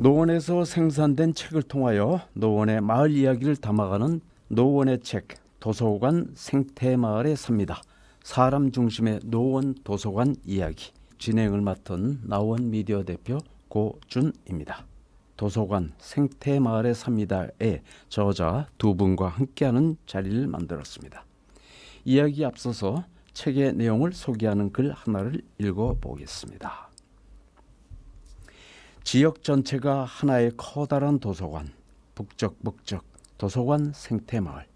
노원에서 생산된 책을 통하여 노원의 마을 이야기를 담아가는 노원의 책, 도서관 생태마을에 삽니다. 사람 중심의 노원 도서관 이야기. 진행을 맡은 나원 미디어 대표 고준입니다. 도서관 생태마을에 삽니다의 저자 두 분과 함께하는 자리를 만들었습니다. 이야기 앞서서 책의 내용을 소개하는 글 하나를 읽어보겠습니다. 지역 전체가 하나의 커다란 도서관, 북적북적 도서관 생태마을.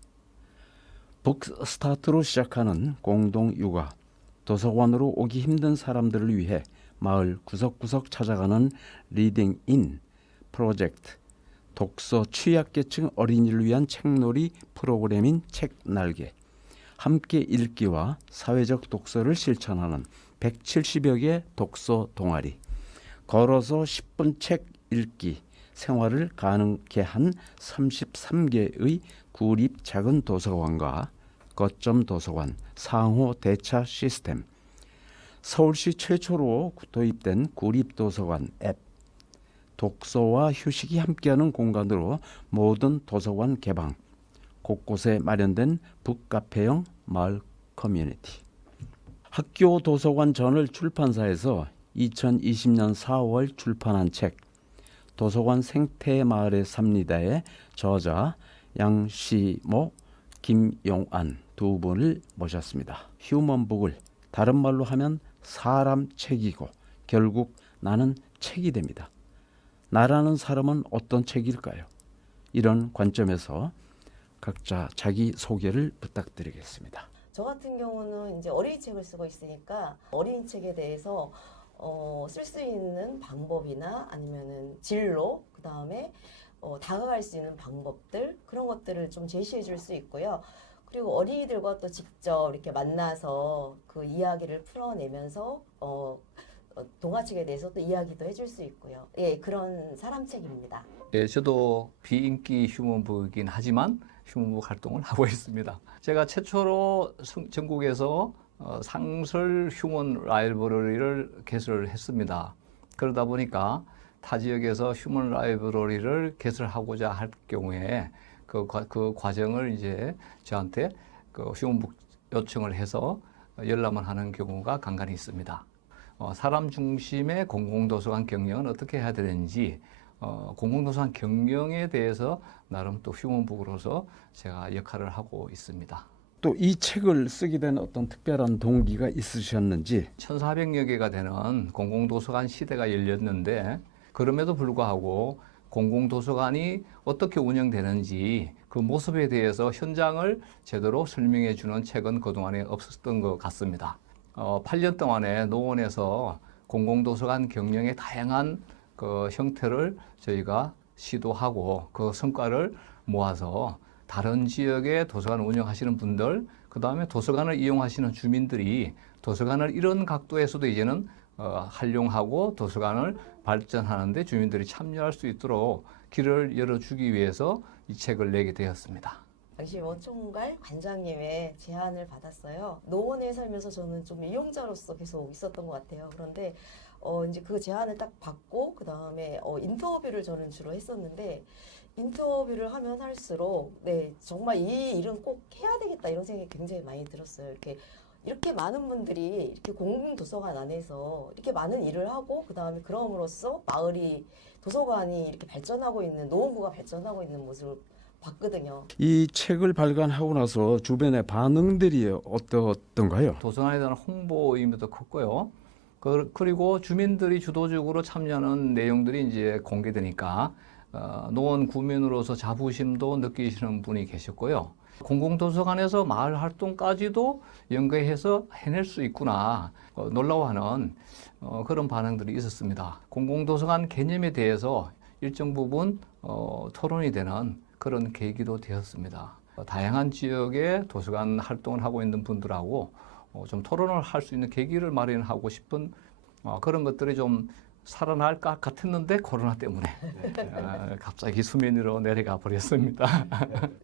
북스타트로 시작하는 공동육아, 도서관으로 오기 힘든 사람들을 위해 마을 구석구석 찾아가는 리딩인 프로젝트, 독서 취약계층 어린이를 위한 책놀이 프로그램인 책날개, 함께 읽기와 사회적 독서를 실천하는 170여 개 독서 동아리, 걸어서 10분 책 읽기 생활을 가능케 한 33개의 구립 작은 도서관과 거점 도서관 상호 대차 시스템, 서울시 최초로 도입된 구립 도서관 앱, 독서와 휴식이 함께하는 공간으로 모든 도서관 개방, 곳곳에 마련된 북카페형 마을 커뮤니티. 학교 도서관 저널 출판사에서 2020년 4월 출판한 책 도서관 생태마을에 삽니다의 저자 양시모, 김용안 두 분을 모셨습니다. 휴먼북을 다른 말로 하면 사람 책이고 결국 나는 책이 됩니다. 나라는 사람은 어떤 책일까요? 이런 관점에서 각자 자기 소개를 부탁드리겠습니다. 저 같은 경우는 이제 어린이 책을 쓰고 있으니까 어린이 책에 대해서 쓸 수 있는 방법이나 아니면은 진로, 그 다음에 다가갈 수 있는 방법들, 그런 것들을 좀 제시해 줄 수 있고요. 그리고 어린이들과 또 직접 이렇게 만나서 그 이야기를 풀어내면서 동화책에 대해서 또 이야기도 해줄 수 있고요. 예, 그런 사람책입니다. 예, 저도 비인기 휴먼북이긴 하지만 휴먼북 활동을 하고 있습니다. 제가 최초로 전국에서 상설 휴먼 라이브러리를 개설을 했습니다. 그러다 보니까 타 지역에서 휴먼 라이브러리를 개설하고자 할 경우에 그 과정을 이제 저한테 그 휴먼북 요청을 해서 열람을 하는 경우가 간간히 있습니다. 사람 중심의 공공도서관 경영은 어떻게 해야 되는지 공공도서관 경영에 대해서 나름 또 휴먼북으로서 제가 역할을 하고 있습니다. 또 이 책을 쓰게 된 어떤 특별한 동기가 있으셨는지. 1400여 개가 되는 공공도서관 시대가 열렸는데 그럼에도 불구하고 공공도서관이 어떻게 운영되는지 그 모습에 대해서 현장을 제대로 설명해 주는 책은 그동안에 없었던 것 같습니다. 8년 동안에 노원에서 공공도서관 경영의 다양한 그 형태를 저희가 시도하고 그 성과를 모아서 다른 지역의 도서관을 운영하시는 분들, 그 다음에 도서관을 이용하시는 주민들이 도서관을 이런 각도에서도 이제는 활용하고 도서관을 발전하는데 주민들이 참여할 수 있도록 길을 열어주기 위해서 이 책을 내게 되었습니다. 당시 원총괄 관장님의 제안을 받았어요. 노원에 살면서 저는 좀 이용자로서 계속 있었던 것 같아요. 그런데 이제 그 제안을 딱 받고 그 다음에 인터뷰를 저는 주로 했었는데 인터뷰를 하면 할수록 네 정말 이 일은 꼭 해야 되겠다 이런 생각이 굉장히 많이 들었어요. 이렇게 많은 분들이 이렇게 공공도서관 안에서 이렇게 많은 일을 하고 그 다음에 그럼으로써 마을이 도서관이 이렇게 발전하고 있는 노원구가 발전하고 있는 모습을 봤거든요. 이 책을 발간하고 나서 주변의 반응들이 어떻던가요? 도서관에 대한 홍보 의미도 컸고요. 그리고 주민들이 주도적으로 참여하는 내용들이 이제 공개되니까 노원 구민으로서 자부심도 느끼시는 분이 계셨고요. 공공도서관에서 마을 활동까지도 연계해서 해낼 수 있구나 놀라워하는 그런 반응들이 있었습니다. 공공도서관 개념에 대해서 일정 부분 토론이 되는 그런 계기도 되었습니다. 다양한 지역의 도서관 활동을 하고 있는 분들하고 좀 토론을 할 수 있는 계기를 마련하고 싶은 그런 것들이 좀 살아날 것 같았는데 코로나 때문에 갑자기 수면 위로 내려가 버렸습니다.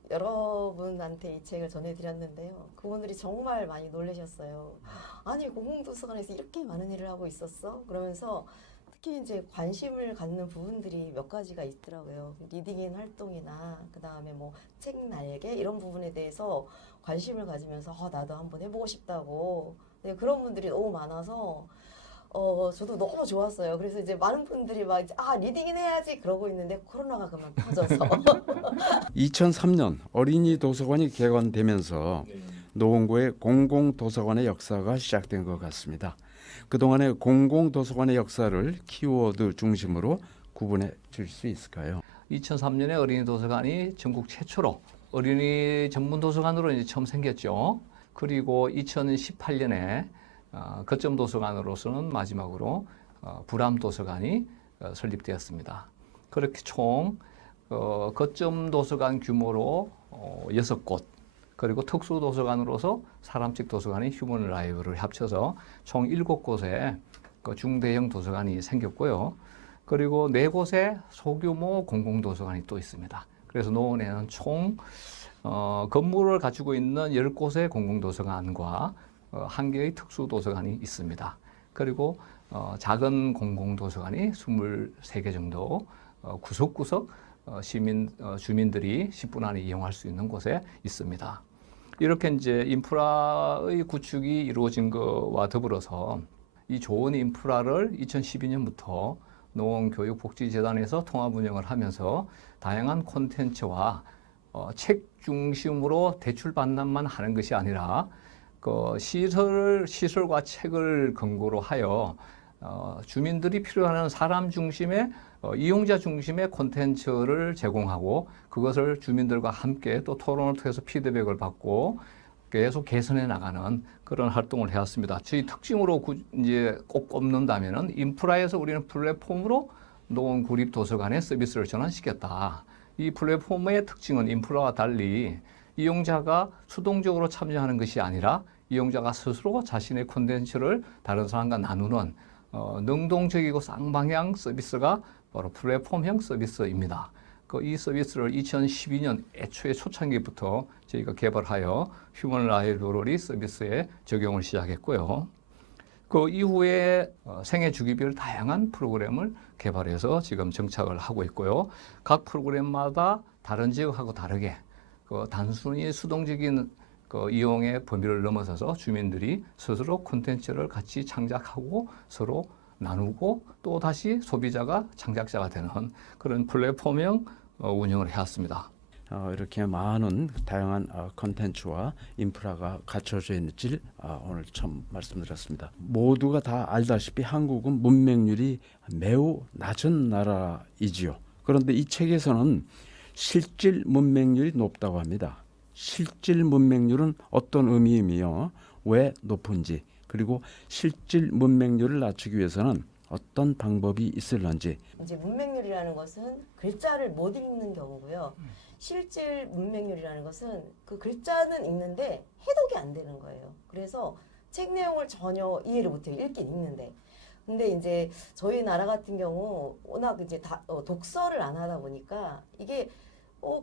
여러분한테 이 책을 전해드렸는데요. 그분들이 정말 많이 놀라셨어요. 아니 공공도서관에서 이렇게 많은 일을 하고 있었어? 그러면서 특히 이제 관심을 갖는 부분들이 몇 가지가 있더라고요. 리딩인 활동이나 그 다음에 뭐 책 날개 이런 부분에 대해서 관심을 가지면서 나도 한번 해보고 싶다고 네, 그런 분들이 너무 많아서 저도 너무 좋았어요. 그래서 이제 많은 분들이 막 이제, 리딩인 해야지 그러고 있는데 코로나가 그만 터져서 2003년 어린이 도서관이 개관되면서 노원구의 공공도서관의 역사가 시작된 것 같습니다. 그동안의 공공도서관의 역사를 키워드 중심으로 구분해 줄 수 있을까요? 2003년에 어린이 도서관이 전국 최초로 어린이 전문 도서관으로 이제 처음 생겼죠. 그리고 2018년에 거점 도서관으로서는 마지막으로 불암 도서관이 설립되었습니다. 그렇게 총 거점 도서관 규모로 6곳, 그리고 특수 도서관으로서 사람식 도서관인 휴먼 라이브를 합쳐서 총 7곳의 중대형 도서관이 생겼고요. 그리고 4곳의 소규모 공공도서관이 또 있습니다. 그래서 노원에는 총 건물을 가지고 있는 10곳의 공공도서관과 1개의 특수도서관이 있습니다. 그리고 작은 공공도서관이 23개 정도 구석구석 주민들이 10분 안에 이용할 수 있는 곳에 있습니다. 이렇게 이제 인프라의 구축이 이루어진 것과 더불어서 이 좋은 인프라를 2012년부터 노원교육복지재단에서 통합 운영을 하면서 다양한 콘텐츠와 책 중심으로 대출 반납만 하는 것이 아니라 시설과 책을 근거로 하여 주민들이 필요하는 사람 중심의 이용자 중심의 콘텐츠를 제공하고 그것을 주민들과 함께 또 토론을 통해서 피드백을 받고 계속 개선해 나가는 그런 활동을 해왔습니다. 저희 특징으로 이제 꼭 꼽는다면은 인프라에서 우리는 플랫폼으로 노원 구립 도서관의 서비스를 전환시켰다. 이 플랫폼의 특징은 인프라와 달리 이용자가 수동적으로 참여하는 것이 아니라 이용자가 스스로 자신의 콘텐츠를 다른 사람과 나누는 능동적이고 쌍방향 서비스가 바로 플랫폼형 서비스입니다. 이 서비스를 2012년 애초에 초창기부터 저희가 개발하여 휴먼 라이브러리 서비스에 적용을 시작했고요. 그 이후에 생애 주기별 다양한 프로그램을 개발해서 지금 정착을 하고 있고요. 각 프로그램마다 다른 지역하고 다르게 단순히 수동적인 이용의 범위를 넘어서서 주민들이 스스로 콘텐츠를 같이 창작하고 서로 나누고 또 다시 소비자가 창작자가 되는 그런 플랫폼형 운영을 해왔습니다. 이렇게 많은 다양한 콘텐츠와 인프라가 갖춰져 있는지 오늘 처음 말씀드렸습니다. 모두가 다 알다시피 한국은 문맹률이 매우 낮은 나라이지요. 그런데 이 책에서는 실질 문맹률이 높다고 합니다. 실질 문맹률은 어떤 의미이며 왜 높은지, 그리고 실질 문맹률을 낮추기 위해서는 어떤 방법이 있을런지. 이제 문맹률이라는 것은 글자를 못 읽는 경우고요. 실질 문맹률이라는 것은 그 글자는 읽는데 해독이 안 되는 거예요. 그래서 책 내용을 전혀 이해를 못해요. 읽긴 읽는데. 근데 이제 저희 나라 같은 경우 워낙 이제 독서를 안 하다 보니까 이게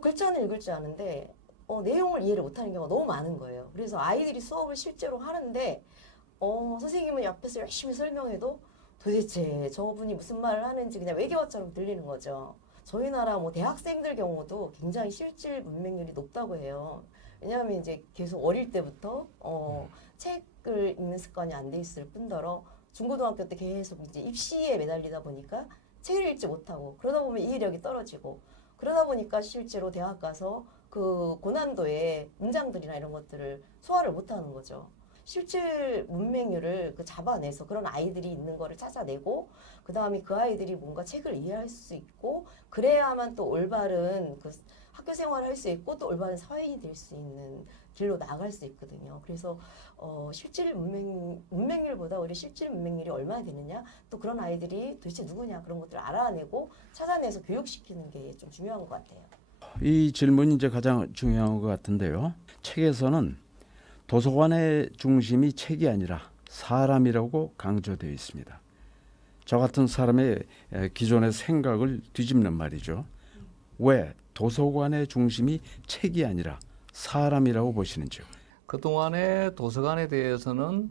글자는 읽을 줄 아는데 내용을 이해를 못하는 경우가 너무 많은 거예요. 그래서 아이들이 수업을 실제로 하는데 선생님은 옆에서 열심히 설명해도 도대체 저분이 무슨 말을 하는지 그냥 외계어처럼 들리는 거죠. 저희 나라 대학생들 경우도 굉장히 실질 문맹률이 높다고 해요. 왜냐하면 이제 계속 어릴 때부터 책을 읽는 습관이 안 돼 있을 뿐더러 중고등학교 때 계속 이제 입시에 매달리다 보니까 책을 읽지 못하고 그러다 보면 이해력이 떨어지고 그러다 보니까 실제로 대학 가서 그 고난도의 문장들이나 이런 것들을 소화를 못하는 거죠. 실질 문맹률을 잡아내서 그런 아이들이 있는 거를 찾아내고 그 다음에 그 아이들이 뭔가 책을 이해할 수 있고 그래야만 또 올바른 학교 생활을 할 수 있고 또 올바른 사회인이 될 수 있는 길로 나아갈 수 있거든요. 그래서 실질 문맹률보다 오히려 실질 문맹률이 얼마나 되느냐 또 그런 아이들이 도대체 누구냐 그런 것들을 알아내고 찾아내서 교육시키는 게 좀 중요한 것 같아요. 이 질문이 이제 가장 중요한 것 같은데요. 책에서는 도서관의 중심이 책이 아니라 사람이라고 강조되어 있습니다. 저 같은 사람의 기존의 생각을 뒤집는 말이죠. 왜 도서관의 중심이 책이 아니라 사람이라고 보시는지요? 그동안의 도서관에 대해서는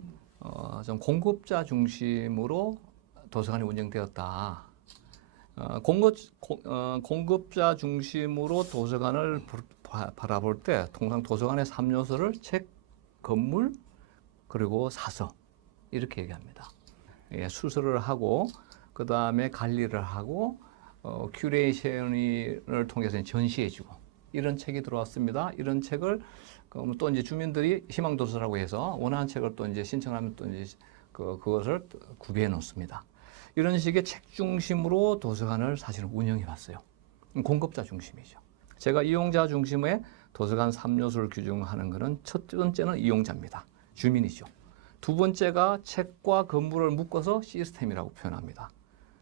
좀 공급자 중심으로 도서관이 운영되었다. 공급자 중심으로 도서관을 바라볼 때 통상 도서관의 3요소를 책, 건물, 그리고 사서 이렇게 얘기합니다. 예, 수술을 하고 그 다음에 관리를 하고 큐레이션을 통해서 전시해주고 이런 책이 들어왔습니다. 이런 책을 또 이제 주민들이 희망도서라고 해서 원하는 책을 또 이제 신청하면 또 이제 그것을 구비해 놓습니다. 이런 식의 책 중심으로 도서관을 사실은 운영해 왔어요. 공급자 중심이죠. 제가 이용자 중심의 도서관 3요소를 규정하는 것은 첫 번째는 이용자입니다. 주민이죠. 두 번째가 책과 건물을 묶어서 시스템이라고 표현합니다.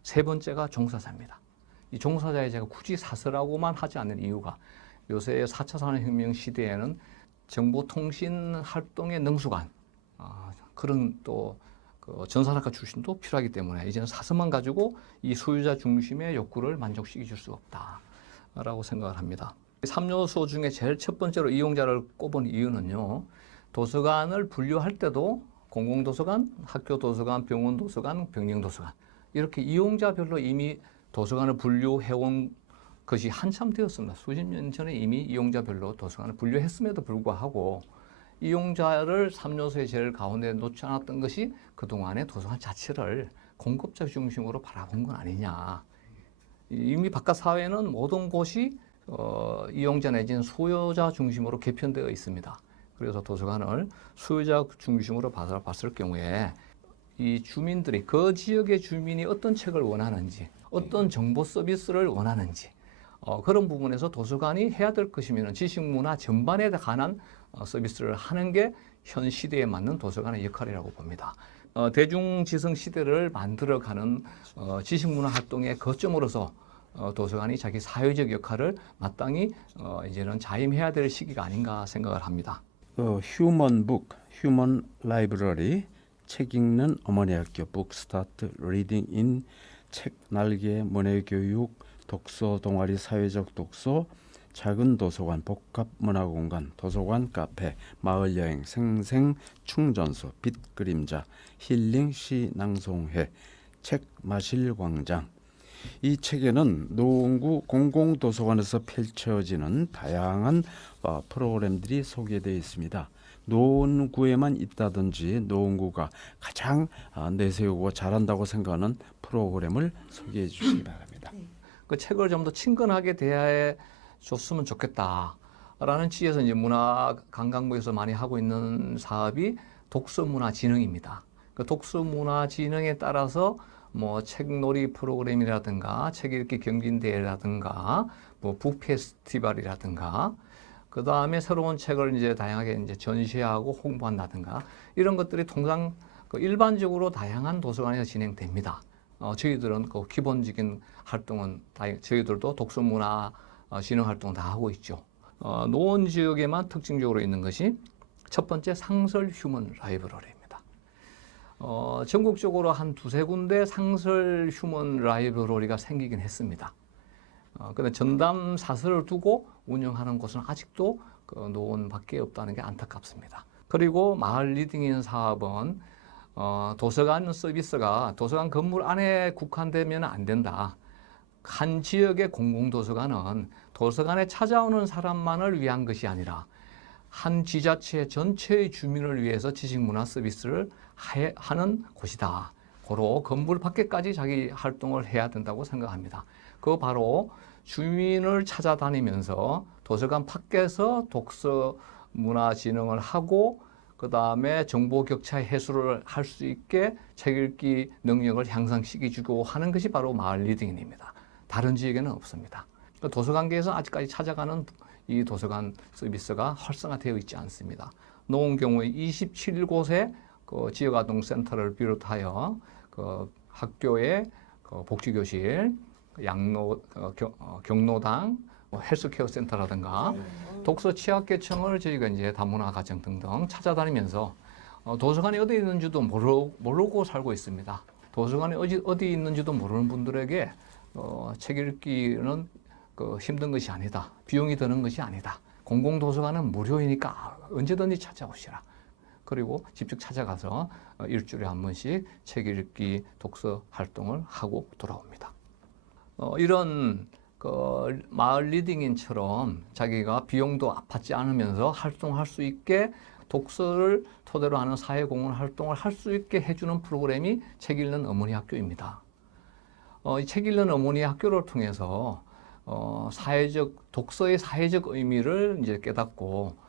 세 번째가 종사자입니다. 이 종사자에 제가 굳이 사서라고만 하지 않는 이유가 요새 4차 산업혁명 시대에는 정보통신 활동의 능수관, 그런 또 전산학과 출신도 필요하기 때문에 이제는 사서만 가지고 이 소유자 중심의 욕구를 만족시켜 줄 수 없다라고 생각을 합니다. 3요소 중에 제일 첫 번째로 이용자를 꼽은 이유는요. 도서관을 분류할 때도 공공도서관, 학교도서관, 병원도서관, 병영도서관 이렇게 이용자별로 이미 도서관을 분류해온 것이 한참 되었습니다. 수십 년 전에 이미 이용자별로 도서관을 분류했음에도 불구하고 이용자를 3요소의 제일 가운데 놓지 않았던 것이 그동안의 도서관 자체를 공급자 중심으로 바라본 건 아니냐. 이미 바깥 사회는 모든 곳이 이용자 내지는 소유자 중심으로 개편되어 있습니다. 그래서 도서관을 소유자 중심으로 봤을 경우에 이 주민들이 그 지역의 주민이 어떤 책을 원하는지 어떤 정보 서비스를 원하는지 그런 부분에서 도서관이 해야 될 것이면 지식문화 전반에 관한 서비스를 하는 게 현 시대에 맞는 도서관의 역할이라고 봅니다. 대중지성 시대를 만들어가는 지식문화 활동의 거점으로서 도서관이 자기 사회적 역할을 마땅히 이제는 자임해야 될 시기가 아닌가 생각을 합니다. 휴먼 북, 휴먼 라이브러리, 책 읽는 어머니 학교, 북스타트 리딩 인, 책 날개 문해교육, 독서 동아리 사회적 독서, 작은 도서관, 복합 문화공간, 도서관 카페, 마을 여행, 생생 충전소, 빛 그림자, 힐링 시 낭송회, 책 마실 광장. 이 책에는 노원구 공공도서관에서 펼쳐지는 다양한 프로그램들이 소개되어 있습니다. 노원구에만 있다든지 노원구가 가장 내세우고 잘한다고 생각하는 프로그램을 소개해 주시기 바랍니다. 그 책을 좀 더 친근하게 대해 줬으면 좋겠다라는 취지에서 이제 문화관광부에서 많이 하고 있는 사업이 독서문화진흥입니다. 그 독서문화진흥에 따라서 뭐 책놀이 프로그램이라든가 책 읽기 경진대회라든가 뭐 북페스티벌이라든가 그 다음에 새로운 책을 이제 다양하게 이제 전시하고 홍보한다든가 이런 것들이 통상 일반적으로 다양한 도서관에서 진행됩니다. 저희들은 그 기본적인 활동은 저희들도 독서문화 진흥 활동 다 하고 있죠. 노원 지역에만 특징적으로 있는 것이 첫 번째 상설 휴먼 라이브러리입니다. 전국적으로 한 두세 군데 상설 휴먼 라이브러리가 생기긴 했습니다. 근데 전담 사설을 두고 운영하는 곳은 아직도 노원밖에 없다는 게 안타깝습니다. 그리고 마을 리딩인 사업은 도서관 서비스가 도서관 건물 안에 국한되면 안 된다. 한 지역의 공공도서관은 도서관에 찾아오는 사람만을 위한 것이 아니라 한 지자체 전체의 주민을 위해서 지식문화 서비스를 하는 곳이다. 고로 건물 밖에까지 자기 활동을 해야 된다고 생각합니다. 그 바로 주민을 찾아다니면서 도서관 밖에서 독서 문화 진흥을 하고 그 다음에 정보 격차 해소를 할 수 있게 책 읽기 능력을 향상시켜주고 하는 것이 바로 마을 리딩입니다. 다른 지역에는 없습니다. 도서관계에서 아직까지 찾아가는 이 도서관 서비스가 활성화되어 있지 않습니다. 노원 경우에 27곳의 그 지역아동센터를 비롯하여 그 학교의 그 복지교실, 경로당, 헬스케어 센터라든가 독서 취약계층을 저희가 이제 다문화가정 등등 찾아다니면서 도서관이 어디 있는지도 모르고 살고 있습니다. 도서관이 어디 있는지도 모르는 분들에게 책 읽기는 힘든 것이 아니다. 비용이 드는 것이 아니다. 공공도서관은 무료이니까 언제든지 찾아오시라. 그리고 직접 찾아가서 일주일에 한 번씩 책 읽기 독서 활동을 하고 돌아옵니다. 이런 그 마을 리딩인처럼 자기가 비용도 받지 않으면서 활동할 수 있게 독서를 토대로 하는 사회공헌 활동을 할 수 있게 해주는 프로그램이 책 읽는 어머니 학교입니다. 이 책 읽는 어머니 학교를 통해서 독서의 사회적 의미를 이제 깨닫고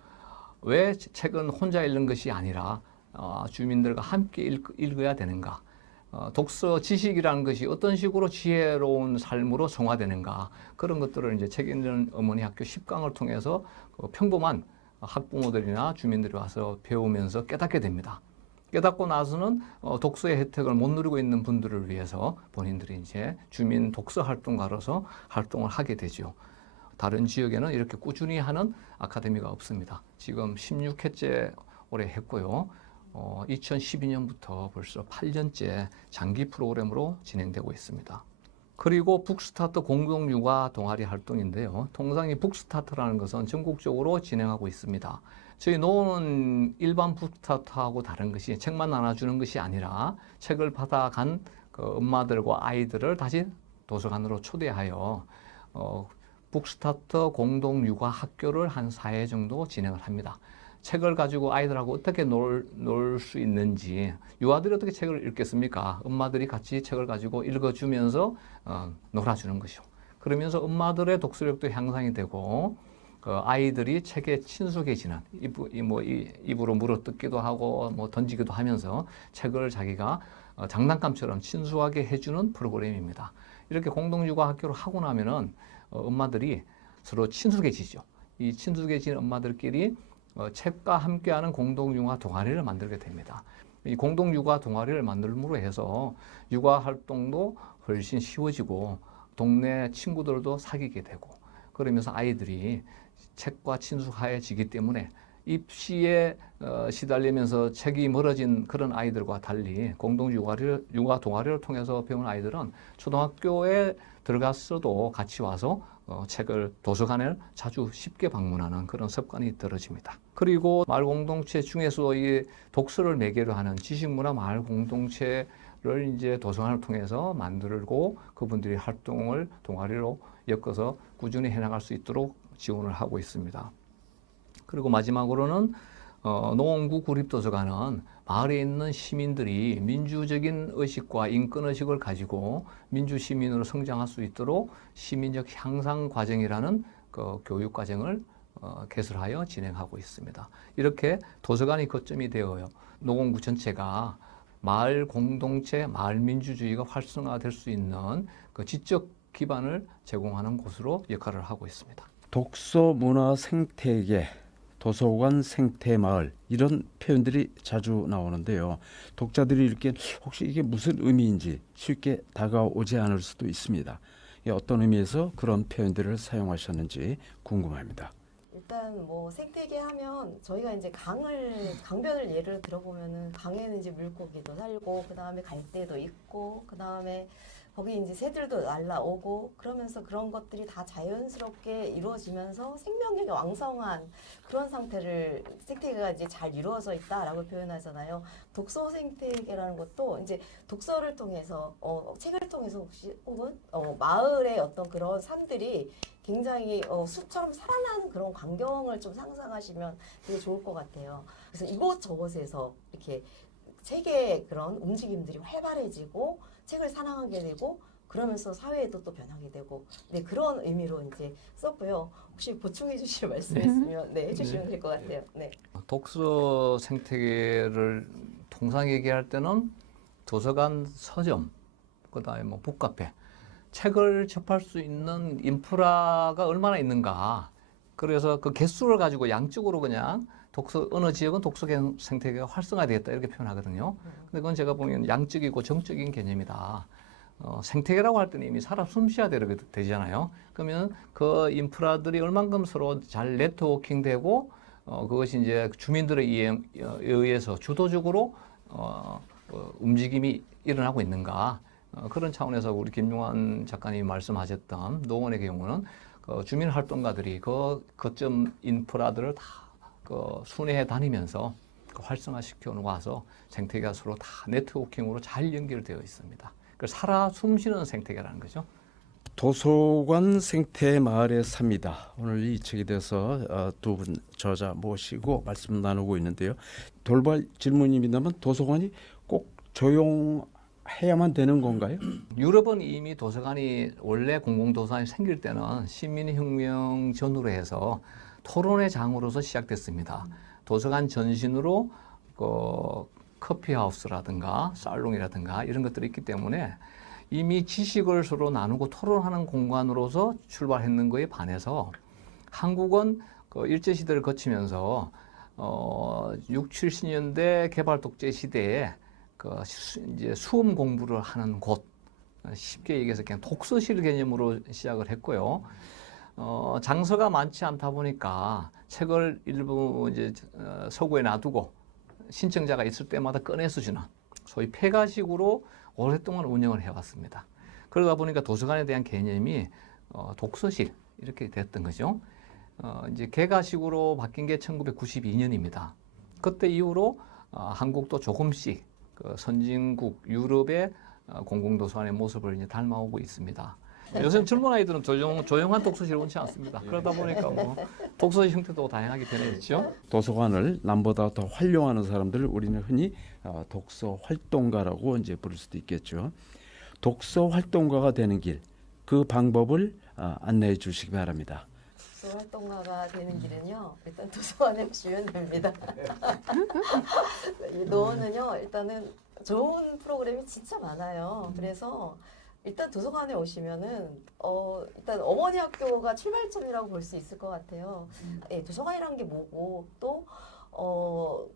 왜 책은 혼자 읽는 것이 아니라 주민들과 함께 읽어야 되는가? 독서 지식이라는 것이 어떤 식으로 지혜로운 삶으로 성화되는가? 그런 것들을 이제 책 읽는 어머니 학교 10강을 통해서 평범한 학부모들이나 주민들이 와서 배우면서 깨닫게 됩니다. 깨닫고 나서는 독서의 혜택을 못 누리고 있는 분들을 위해서 본인들이 이제 주민 독서 활동가로서 활동을 하게 되죠. 다른 지역에는 이렇게 꾸준히 하는 아카데미가 없습니다. 지금 16회째 올해 했고요. 2012년부터 벌써 8년째 장기 프로그램으로 진행되고 있습니다. 그리고 북스타트 공동육아 동아리 활동인데요. 통상 이 북스타트라는 것은 전국적으로 진행하고 있습니다. 저희 노원은 일반 북스타트하고 다른 것이 책만 나눠주는 것이 아니라 책을 받아간 그 엄마들과 아이들을 다시 도서관으로 초대하여 북스타트 공동육아 학교를 한 4회 정도 진행을 합니다. 책을 가지고 아이들하고 어떻게 놀 수 있는지, 유아들이 어떻게 책을 읽겠습니까? 엄마들이 같이 책을 가지고 읽어주면서 놀아주는 것이죠. 그러면서 엄마들의 독서력도 향상이 되고 아이들이 책에 친숙해지는 입으로 물어뜯기도 하고 던지기도 하면서 책을 자기가 장난감처럼 친숙하게 해주는 프로그램입니다. 이렇게 공동육아 학교를 하고 나면은 엄마들이 서로 친숙해지죠. 이 친숙해진 엄마들끼리 책과 함께하는 공동육아 동아리를 만들게 됩니다. 이 공동육아 동아리를 만들므로 해서 육아 활동도 훨씬 쉬워지고 동네 친구들도 사귀게 되고 그러면서 아이들이 책과 친숙해지기 때문에 입시에 시달리면서 책이 멀어진 그런 아이들과 달리 공동육아 동아리를 통해서 배운 아이들은 초등학교에 들어갔어도 같이 와서 책을 도서관을 자주 쉽게 방문하는 그런 습관이 들어집니다. 그리고 마을 공동체 중에서 이 독서를 매개로 하는 지식문화 마을 공동체를 이제 도서관을 통해서 만들고 그분들이 활동을 동아리로 엮어서 꾸준히 해나갈 수 있도록 지원을 하고 있습니다. 그리고 마지막으로는 노원구 구립도서관은 마을에 있는 시민들이 민주적인 의식과 인권의식을 가지고 민주시민으로 성장할 수 있도록 시민적 향상 과정이라는 그 교육과정을 개설하여 진행하고 있습니다. 이렇게 도서관이 거점이 되어요. 노원구 전체가 마을 공동체, 마을 민주주의가 활성화될 수 있는 그 지적 기반을 제공하는 곳으로 역할을 하고 있습니다. 독서 문화 생태계, 도서관 생태 마을 이런 표현들이 자주 나오는데요. 독자들이 읽기엔 혹시 이게 무슨 의미인지 쉽게 다가오지 않을 수도 있습니다. 어떤 의미에서 그런 표현들을 사용하셨는지 궁금합니다. 일단 뭐 생태계 하면 저희가 이제 강변을 예를 들어보면은 강에는 이제 물고기도 살고 그 다음에 갈대도 있고 그 다음에 거기 이제 새들도 날라오고 그러면서 그런 것들이 다 자연스럽게 이루어지면서 생명력이 왕성한 그런 생태계가 이제 잘 이루어져 있다라고 표현하잖아요. 독서 생태계라는 것도 이제 독서를 통해서 책을 통해서 혹은 마을의 어떤 그런 삶들이 굉장히 숲처럼 살아나는 그런 광경을 좀 상상하시면 되게 좋을 것 같아요. 그래서 이곳저곳에서 이렇게 책의 그런 움직임들이 활발해지고 책을 사랑하게 되고 그러면서 사회에도 또 변하게 되고 네 그런 의미로 이제 썼고요. 혹시 보충해 주실 말씀 있으면 네 해주시면 될 것 같아요. 네. 독서 생태계를 통상 얘기할 때는 도서관, 서점, 그다음에 북카페, 책을 접할 수 있는 인프라가 얼마나 있는가. 그래서 그 개수를 가지고 양쪽으로 그냥 어느 지역은 독서 생태계가 활성화되었다 이렇게 표현하거든요. 근데 그건 제가 보기에는 양적이고 정적인 개념이다. 생태계라고 할 때는 이미 살아 숨쉬어야 되잖아요. 그러면 그 인프라들이 얼만큼 서로 잘 네트워킹되고 그것이 이제 주민들에 의해서 주도적으로 움직임이 일어나고 있는가. 그런 차원에서 우리 김용환 작가님이 말씀하셨던 노원의 경우는 주민 활동가들이 그 거점 인프라들을 다 순회해 다니면서 활성화시켜 놓아서 생태계가 서로 다 네트워킹으로 잘 연결되어 있습니다. 그래서 살아 숨쉬는 생태계라는 거죠. 도서관 생태 마을에 삽니다. 오늘 이 책에 대해서 두 분 저자 모시고 말씀 나누고 있는데요. 돌발 질문입니다만 도서관이 꼭 조용해야만 되는 건가요? 유럽은 이미 도서관이 원래 공공도서관이 생길 때는 시민혁명 전후로 해서 토론의 장으로서 시작됐습니다. 도서관 전신으로 커피하우스라든가 살롱이라든가 이런 것들이 있기 때문에 이미 지식을 서로 나누고 토론하는 공간으로서 출발했는 거에 반해서 한국은 일제시대를 거치면서 6, 70년대 개발 독재 시대에 이제 수험 공부를 하는 곳, 쉽게 얘기해서 그냥 독서실 개념으로 시작을 했고요. 장소가 많지 않다 보니까 책을 일부 이제 서구에 놔두고 신청자가 있을 때마다 꺼내서 주는 소위 폐가식으로 오랫동안 운영을 해왔습니다. 그러다 보니까 도서관에 대한 개념이 독서실 이렇게 됐던 거죠. 이제 개가식으로 바뀐 게 1992년입니다. 그때 이후로 한국도 조금씩 선진국 유럽의 공공도서관의 모습을 이제 닮아오고 있습니다. 요즘 젊은 아이들은 조용한 독서실을 원치 않습니다. 그러다 보니까 뭐 독서실 형태도 다양하게 변해있죠. 도서관을 남보다 더 활용하는 사람들을 우리는 흔히 독서 활동가라고 이제 부를 수도 있겠죠. 독서 활동가가 되는 길, 그 방법을 안내해 주시기 바랍니다. 독서 활동가가 되는 길은요. 일단 도서관에 오시면 됩니다. 이 노원은요. 일단은 좋은 프로그램이 진짜 많아요. 그래서 일단 도서관에 오시면은 일단 어머니 학교가 출발점이라고 볼 수 있을 것 같아요. 예, 도서관이라는 게 뭐고 또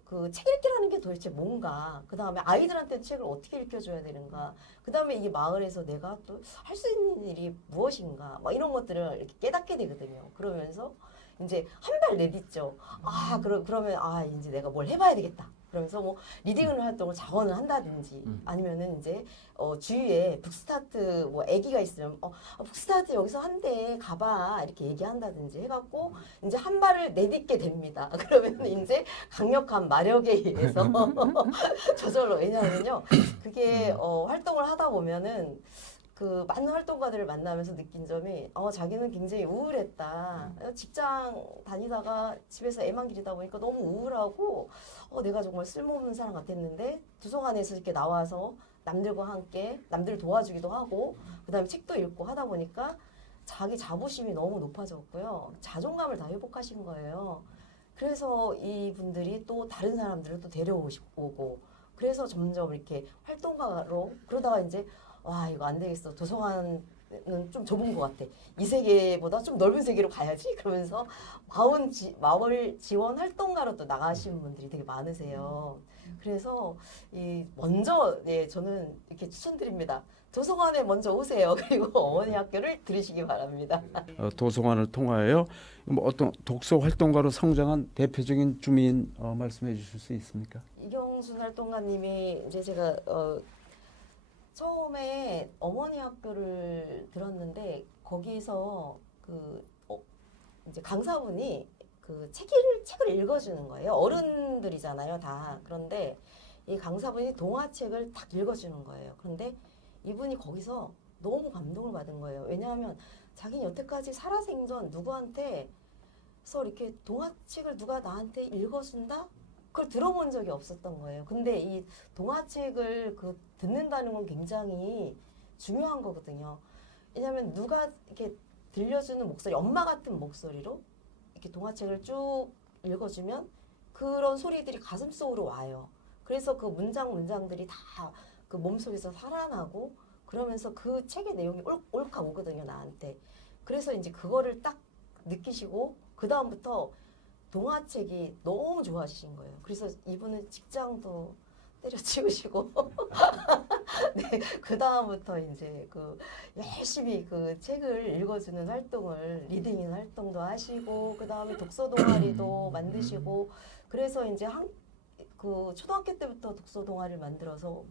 그 책 읽기라는 게 도대체 뭔가, 그 다음에 아이들한테 책을 어떻게 읽혀줘야 되는가, 그 다음에 이 마을에서 내가 또 할 수 있는 일이 무엇인가, 막 이런 것들을 이렇게 깨닫게 되거든요. 그러면서 이제 한 발 내딛죠. 그러면 이제 내가 뭘 해봐야 되겠다. 그러면서 뭐 리딩 활동을 자원을 한다든지 아니면은 이제 주위에 북스타트 뭐 애기가 있으면 북스타트 여기서 한대 가봐 이렇게 얘기한다든지 해갖고 이제 한 발을 내딛게 됩니다. 그러면 이제 강력한 마력에 의해서 저절로, 왜냐하면요 그게 활동을 하다 보면은 그 많은 활동가들을 만나면서 느낀 점이 자기는 굉장히 우울했다. 직장 다니다가 집에서 애만 기르다 보니까 너무 우울하고 내가 정말 쓸모없는 사람 같았는데 도서관에서 이렇게 나와서 남들과 함께 남들 도와주기도 하고 그다음에 책도 읽고 하다 보니까 자기 자부심이 너무 높아졌고요. 자존감을 다 회복하신 거예요. 그래서 이분들이 또 다른 사람들을 또 데려오고 그래서 점점 이렇게 활동가로, 그러다가 이제 이거 안 되겠어. 도서관은 좀 좁은 것 같아. 이 세계보다 좀 넓은 세계로 가야지. 그러면서 마을 지원 활동가로 또 나가시는 분들이 되게 많으세요. 그래서 먼저 저는 이렇게 추천드립니다. 도서관에 먼저 오세요. 그리고 어머니 학교를 들으시기 바랍니다. 도서관을 통하여 뭐 어떤 독서 활동가로 성장한 대표적인 주민 말씀해 주실 수 있습니까? 이경순 활동가님이 이제 제가 처음에 어머니 학교를 들었는데 거기서 이제 강사분이 그 책을 읽어주는 거예요. 어른들이잖아요, 다. 그런데 이 강사분이 동화책을 딱 읽어주는 거예요. 그런데 이분이 거기서 너무 감동을 받은 거예요. 왜냐하면 자기는 여태까지 살아생전 누구한테서 이렇게 동화책을 누가 나한테 읽어준다? 그걸 들어본 적이 없었던 거예요. 근데 이 동화책을 듣는다는 건 굉장히 중요한 거거든요. 왜냐하면 누가 이렇게 들려주는 목소리, 엄마 같은 목소리로 이렇게 동화책을 쭉 읽어주면 그런 소리들이 가슴속으로 와요. 그래서 그 문장들이 다 그 몸속에서 살아나고 그러면서 그 책의 내용이 옳까 오거든요, 나한테. 그래서 이제 그거를 딱 느끼시고 그 다음부터 동화책이 너무 좋아지신 거예요. 그래서 이분은 직장도 때려치우시고 네, 그 다음부터 이제 열심히 그 책을 읽어주는 활동을, 리딩인 활동도 하시고 그 다음에 독서 동아리도 만드시고, 그래서 이제 초등학교 때부터 독서 동아리를 만들어서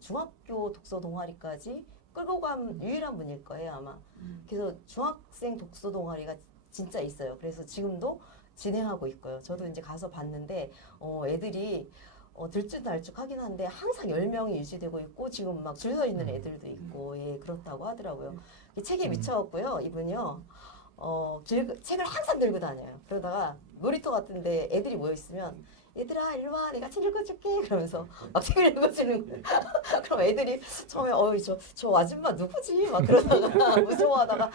중학교 독서 동아리까지 끌고 간 유일한 분일 거예요, 아마. 그래서 중학생 독서 동아리가 진짜 있어요. 그래서 지금도 진행하고 있고요. 저도 이제 가서 봤는데 애들이 들쭉날쭉 하긴 한데 항상 10명이 유지되고 있고 지금 막 줄 서 있는 애들도 있고 예, 그렇다고 하더라고요. 이 책에 미쳐갖고요. 이분이요. 책을 항상 들고 다녀요. 그러다가 놀이터 같은데 애들이 모여 있으면 얘들아 일로 와 내가 책 읽어줄게 그러면서 막 책을 읽어주는 거예요. 그럼 애들이 처음에 저 아줌마 누구지 막 그러다가 무서워하다가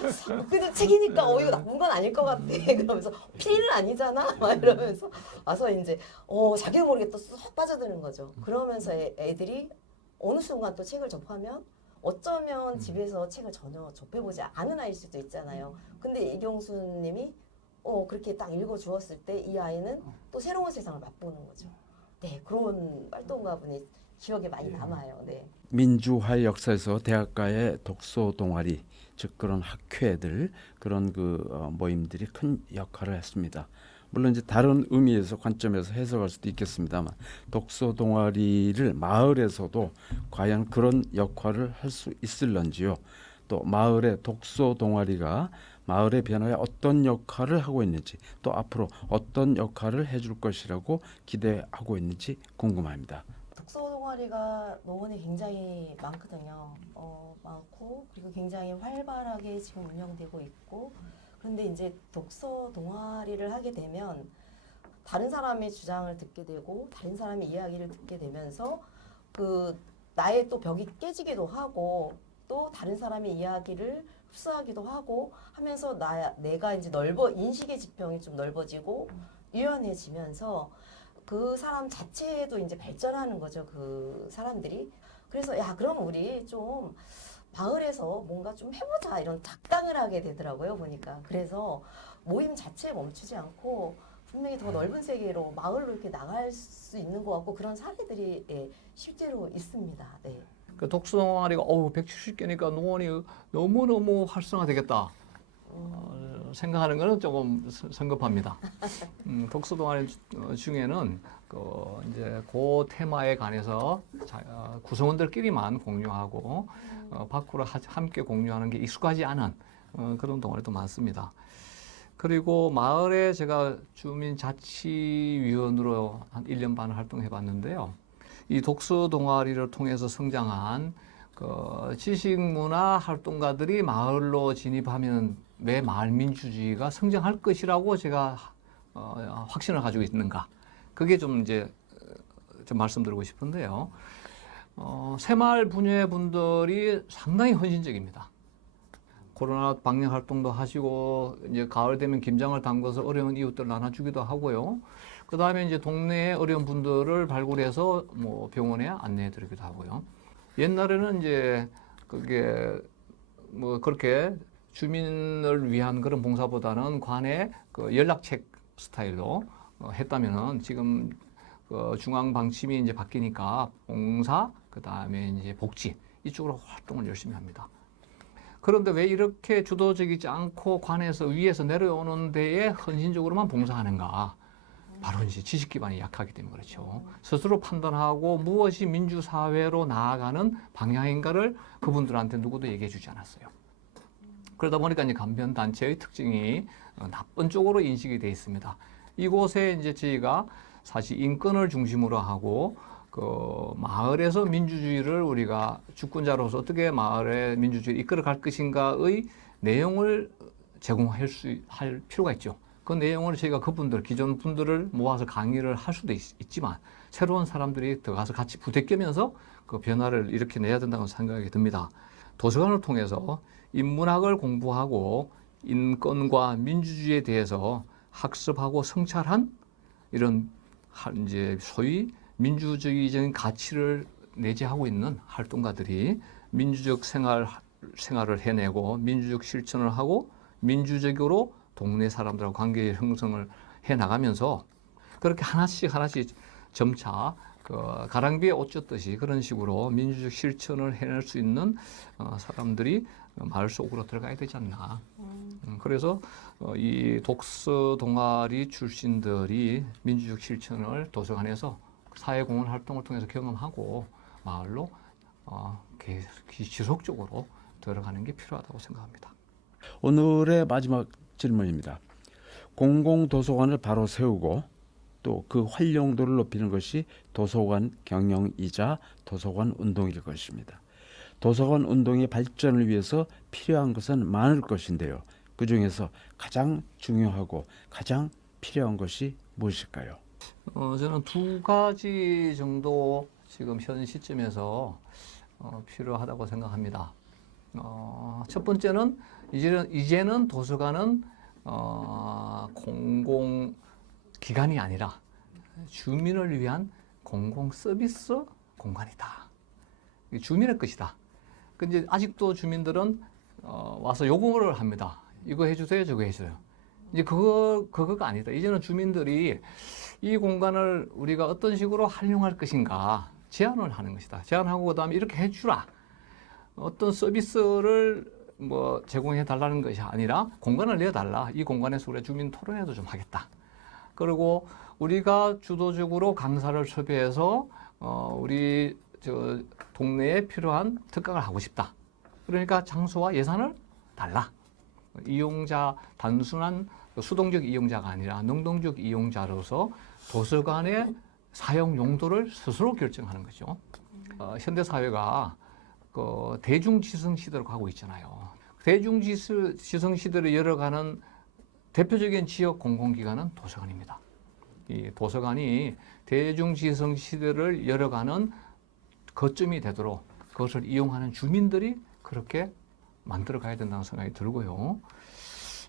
그래도 책이니까 이거 나쁜 건 아닐 것 같아 그러면서 필은 아니잖아 막 이러면서 와서 이제 자기도 모르게 또 쏙 빠져드는 거죠. 그러면서 애들이 어느 순간 또 책을 접하면 어쩌면 집에서 책을 전혀 접해보지 않은 아이일 수도 있잖아요. 근데 이경수님이 그렇게 딱 읽어주었을 때 이 아이는 또 새로운 세상을 맛보는 거죠. 네, 그런 활동가분이 기억에 많이 남아요. 네. 민주화 역사에서 대학가의 독서 동아리, 즉 그런 학회들 그런 모임들이 큰 역할을 했습니다. 물론 이제 다른 의미에서 관점에서 해석할 수도 있겠습니다만 독서 동아리를 마을에서도 과연 그런 역할을 할 수 있을런지요. 또 마을의 독서 동아리가 마을의 변화에 어떤 역할을 하고 있는지 또 앞으로 어떤 역할을 해줄 것이라고 기대하고 있는지 궁금합니다. 독서 동아리가 노원에 굉장히 많거든요. 많고 그리고 굉장히 활발하게 지금 운영되고 있고 그런데 이제 독서 동아리를 하게 되면 다른 사람의 주장을 듣게 되고 다른 사람의 이야기를 듣게 되면서 나의 또 벽이 깨지기도 하고 또 다른 사람의 이야기를 흡수하기도 하고 하면서 내가 이제 인식의 지평이 좀 넓어지고 유연해지면서 그 사람 자체도 이제 발전하는 거죠. 그 사람들이. 그래서 그럼 우리 좀 마을에서 뭔가 좀 해보자 이런 작당을 하게 되더라고요. 보니까. 그래서 모임 자체에 멈추지 않고 분명히 더 넓은 세계로 마을로 이렇게 나갈 수 있는 것 같고 그런 사례들이 실제로 있습니다. 네. 그 독서 동아리가 170개니까 노원이 너무너무 활성화되겠다. 생각하는 것은 조금 성급합니다. 독서 동아리 중에는 이제 그 테마에 관해서 구성원들끼리만 공유하고 밖으로 함께 공유하는 게 익숙하지 않은 그런 동아리도 많습니다. 그리고 마을에 제가 주민자치위원으로 한 1년 반 활동해 봤는데요. 이 독서 동아리를 통해서 성장한 지식문화 활동가들이 마을로 진입하면 왜 마을 민주주의가 성장할 것이라고 제가 확신을 가지고 있는가. 그게 좀 이제 좀 말씀드리고 싶은데요. 새마을 분야의 분들이 상당히 헌신적입니다. 코로나 방역 활동도 하시고 이제 가을 되면 김장을 담궈서 어려운 이웃들 나눠주기도 하고요. 그 다음에 이제 동네에 어려운 분들을 발굴해서 뭐 병원에 안내해드리기도 하고요. 옛날에는 이제 그게 뭐 그렇게 주민을 위한 그런 봉사보다는 관에 연락책 스타일로 했다면은 지금 중앙 방침이 이제 바뀌니까 봉사, 그 다음에 이제 복지 이쪽으로 활동을 열심히 합니다. 그런데 왜 이렇게 주도적이지 않고 관에서 위에서 내려오는 데에 헌신적으로만 봉사하는가? 바로 이제 지식 기반이 약하기 때문에 그렇죠. 스스로 판단하고 무엇이 민주사회로 나아가는 방향인가를 그분들한테 누구도 얘기해 주지 않았어요. 그러다 보니까 이제 간변단체의 특징이 나쁜 쪽으로 인식이 되어 있습니다. 이곳에 이제 저희가 사실 인권을 중심으로 하고 마을에서 민주주의를 우리가 주권자로서 어떻게 마을의 민주주의를 이끌어갈 것인가의 내용을 제공할 할 필요가 있죠. 그 내용을 저희가 기존 분들을 모아서 강의를 할 수도 있지만 새로운 사람들이 들어가서 같이 부대끼면서 그 변화를 일으켜내야 된다고 생각이 듭니다. 도서관을 통해서 인문학을 공부하고 인권과 민주주의에 대해서 학습하고 성찰한 이런 이제 소위 민주주의적인 가치를 내재하고 있는 활동가들이 민주적 생활을 해내고 민주적 실천을 하고 민주적으로 동네 사람들하고 관계 형성을 해 나가면서 그렇게 하나씩 점차 가랑비에 옷 젖듯이 그런 식으로 민주적 실천을 해낼 수 있는 사람들이 마을 속으로 들어가야 되지 않나. 그래서 이 독서 동아리 출신들이 민주적 실천을 도서관에서 사회공헌 활동을 통해서 경험하고 마을로 지속적으로 들어가는 게 필요하다고 생각합니다. 오늘의 마지막 질문입니다. 공공도서관을 바로 세우고 또 그 활용도를 높이는 것이 도서관 경영이자 도서관 운동일 것입니다. 도서관 운동의 발전을 위해서 필요한 것은 많을 것인데요. 그 중에서 가장 중요하고 가장 필요한 것이 무엇일까요? 저는 두 가지 정도 지금 현 시점에서 필요하다고 생각합니다. 첫 번째는 이제는 도서관은 공공기관이 아니라 주민을 위한 공공 서비스 공간이다. 주민의 것이다. 근데 아직도 주민들은 와서 요구를 합니다. 이거 해주세요, 저거 해주세요. 이제 그거가 아니다. 이제는 주민들이 이 공간을 우리가 어떤 식으로 활용할 것인가 제안을 하는 것이다. 제안하고 그다음에 이렇게 해주라. 어떤 서비스를 뭐 제공해 달라는 것이 아니라 공간을 내달라. 이 공간에서 우리 주민 토론회도 좀 하겠다. 그리고 우리가 주도적으로 강사를 섭외해서 우리 저 동네에 필요한 특강을 하고 싶다. 그러니까 장소와 예산을 달라. 이용자 단순한 수동적 이용자가 아니라 능동적 이용자로서 도서관의 사용 용도를 스스로 결정하는 거죠. 현대 사회가 그 대중지성 시대로 가고 있잖아요. 대중지성 시대를 열어가는 대표적인 지역 공공기관은 도서관입니다. 이 도서관이 대중지성 시대를 열어가는 거점이 되도록 그것을 이용하는 주민들이 그렇게 만들어 가야 된다는 생각이 들고요.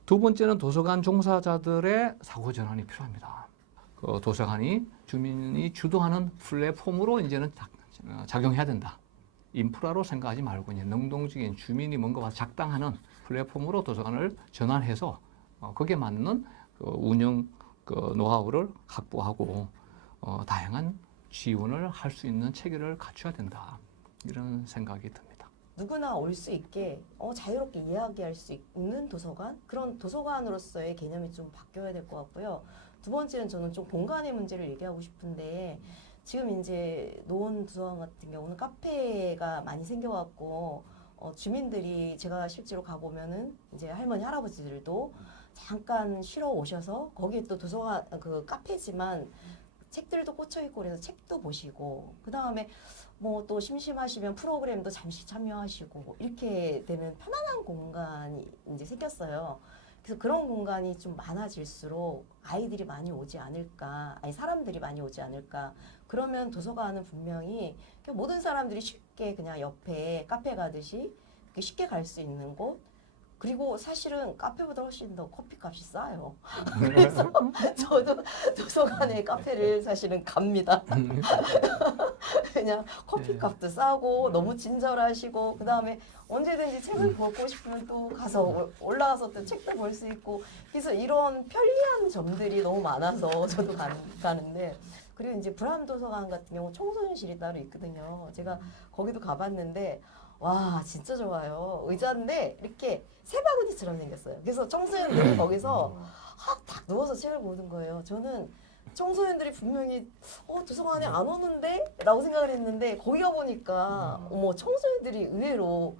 두 번째는 도서관 종사자들의 사고 전환이 필요합니다. 그 도서관이 주민이 주도하는 플랫폼으로 이제는 작용해야 된다. 인프라로 생각하지 말고 이제 능동적인 주민이 뭔가 와서 작당하는 플랫폼으로 도서관을 전환해서 거기에 맞는 그 운영 그 노하우를 확보하고 다양한 지원을 할 수 있는 체계를 갖춰야 된다. 이런 생각이 듭니다. 누구나 올 수 있게 자유롭게 이야기할 수 있는 도서관? 그런 도서관으로서의 개념이 좀 바뀌어야 될 것 같고요. 두 번째는 저는 좀 공간의 문제를 얘기하고 싶은데 지금 이제 노원 도서관 같은 경우는 카페가 많이 생겨갖고 주민들이 제가 실제로 가보면은 이제 할머니 할아버지들도 잠깐 쉬러 오셔서 거기에 또 도서관 그 카페지만 책들도 꽂혀 있고 그래서 책도 보시고 그 다음에 뭐 또 심심하시면 프로그램도 잠시 참여하시고 이렇게 되는 편안한 공간이 이제 생겼어요. 그래서 그런 공간이 좀 많아질수록 아이들이 많이 오지 않을까, 아니 사람들이 많이 오지 않을까. 그러면 도서관은 분명히 모든 사람들이 쉽게 그냥 옆에 카페 가듯이 쉽게 갈 수 있는 곳. 그리고 사실은 카페보다 훨씬 더 커피값이 싸요. 그래서 저도 도서관에 카페를 사실은 갑니다. 그냥 커피값도 싸고 너무 친절하시고 그 다음에 언제든지 책을 보고 싶으면 또 가서 올라가서 또 책도 볼 수 있고 그래서 이런 편리한 점들이 너무 많아서 저도 가는데 그리고 이제 브람 도서관 같은 경우 청소년실이 따로 있거든요. 제가 거기도 가봤는데 와 진짜 좋아요. 의자인데 이렇게 세 바구니처럼 생겼어요. 그래서 청소년들이 거기서 딱 누워서 책을 보는 거예요. 저는 청소년들이 분명히 도서관에 안 오는데? 라고 생각을 했는데 거기 가보니까 어머 청소년들이 의외로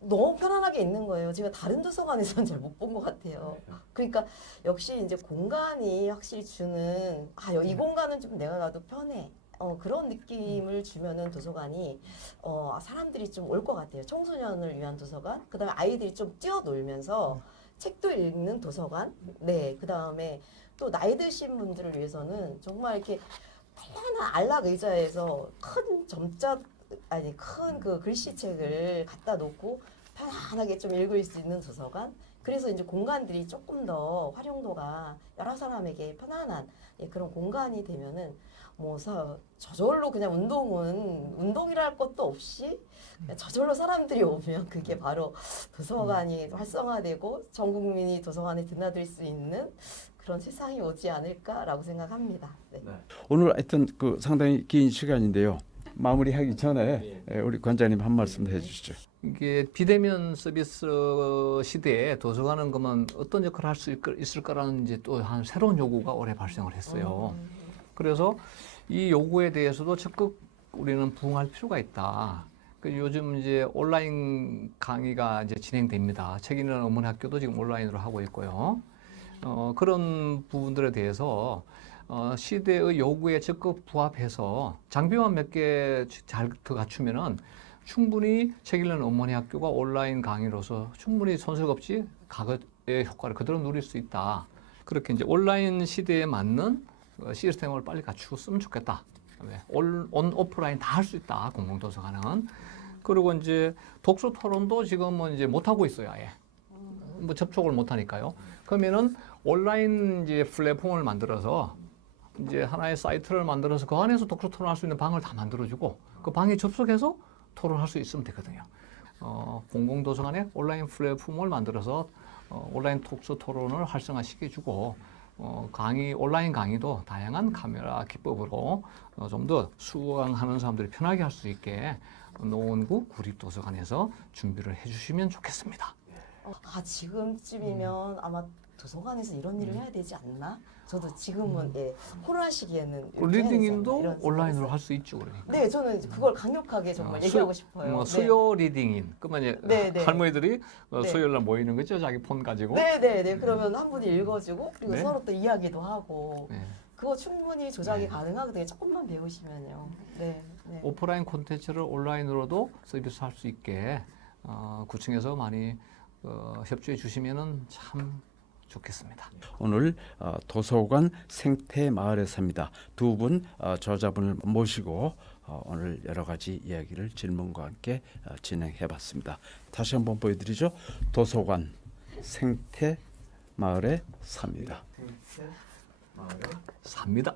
너무 편안하게 있는 거예요. 제가 다른 도서관에서는 잘 못 본 것 같아요. 그러니까 역시 이제 공간이 확실히 주는 이 공간은 좀 내가 가도 편해. 그런 느낌을 주면은 도서관이 사람들이 좀 올 것 같아요. 청소년을 위한 도서관, 그다음에 아이들이 좀 뛰어놀면서 책도 읽는 도서관, 네, 그다음에 또 나이 드신 분들을 위해서는 정말 이렇게 편안한 안락 의자에서 큰 그 글씨책을 갖다 놓고 편안하게 좀 읽을 수 있는 도서관. 그래서 이제 공간들이 조금 더 활용도가 여러 사람에게 편안한 그런 공간이 되면은 저절로 그냥 운동이라 할 것도 없이 저절로 사람들이 오면 그게 바로 도서관이 활성화되고 전 국민이 도서관에 드나들 수 있는 그런 세상이 오지 않을까라고 생각합니다. 네. 오늘 하여튼 그 상당히 긴 시간인데요. 마무리하기 전에 우리 관장님 한 말씀 해주시죠. 이게 비대면 서비스 시대에 도서관은 그러면 어떤 역할을 할 수 있을까라는 이제 또 한 새로운 요구가 올해 발생을 했어요. 그래서 이 요구에 대해서도 적극 우리는 부응할 필요가 있다. 요즘 이제 온라인 강의가 이제 진행됩니다. 책 읽는 어머니 학교도 지금 온라인으로 하고 있고요. 그런 부분들에 대해서 시대의 요구에 적극 부합해서 장비만 몇 개 잘 갖추면은 충분히 책 읽는 어머니 학교가 온라인 강의로서 충분히 손색 없이 과거의 효과를 그대로 누릴 수 있다. 그렇게 이제 온라인 시대에 맞는 시스템을 빨리 갖추었으면 좋겠다. 온 오프라인 다 할 수 있다. 공공도서관은. 그리고 이제 독서 토론도 지금은 이제 못 하고 있어요. 아예. 뭐 접촉을 못 하니까요. 그러면은 온라인 이제 플랫폼을 만들어서 이제 하나의 사이트를 만들어서 그 안에서 독서 토론할 수 있는 방을 다 만들어주고 그 방에 접속해서 토론할 수 있으면 되거든요. 공공도서관에 온라인 플랫폼을 만들어서 온라인 독서 토론을 활성화시켜주고 온라인 강의도 다양한 카메라 기법으로 좀 더 수강하는 사람들이 편하게 할 수 있게 노원구 구립도서관에서 준비를 해주시면 좋겠습니다. 지금쯤이면 아마 도서관에서 이런 일을 해야 되지 않나? 저도 지금은 코로나 시기에는 이렇게 해야 되지 않나? 리딩인도 이런 온라인으로 생각을 할 수 있죠, 그러니까. 네, 저는 그걸 강력하게 정말 얘기하고 싶어요. 수요 리딩인, 그러면 이제 네, 네. 할머니들이 네. 수요일날 모이는 거죠, 자기 폰 가지고. 네. 그러면 한 분이 읽어주고 그리고 네. 서로 또 이야기도 하고 네. 그거 충분히 조작이 네. 가능하거든요. 조금만 배우시면요. 네. 오프라인 콘텐츠를 온라인으로도 서비스할 수 있게 구청에서 많이 협조해 주시면은 참 좋겠습니다. 오늘 도서관 생태마을에 삽니다. 두 분 저자분을 모시고 오늘 여러 가지 이야기를 질문과 함께 진행해봤습니다. 다시 한번 보여드리죠. 도서관 생태마을에 삽니다. 삽니다.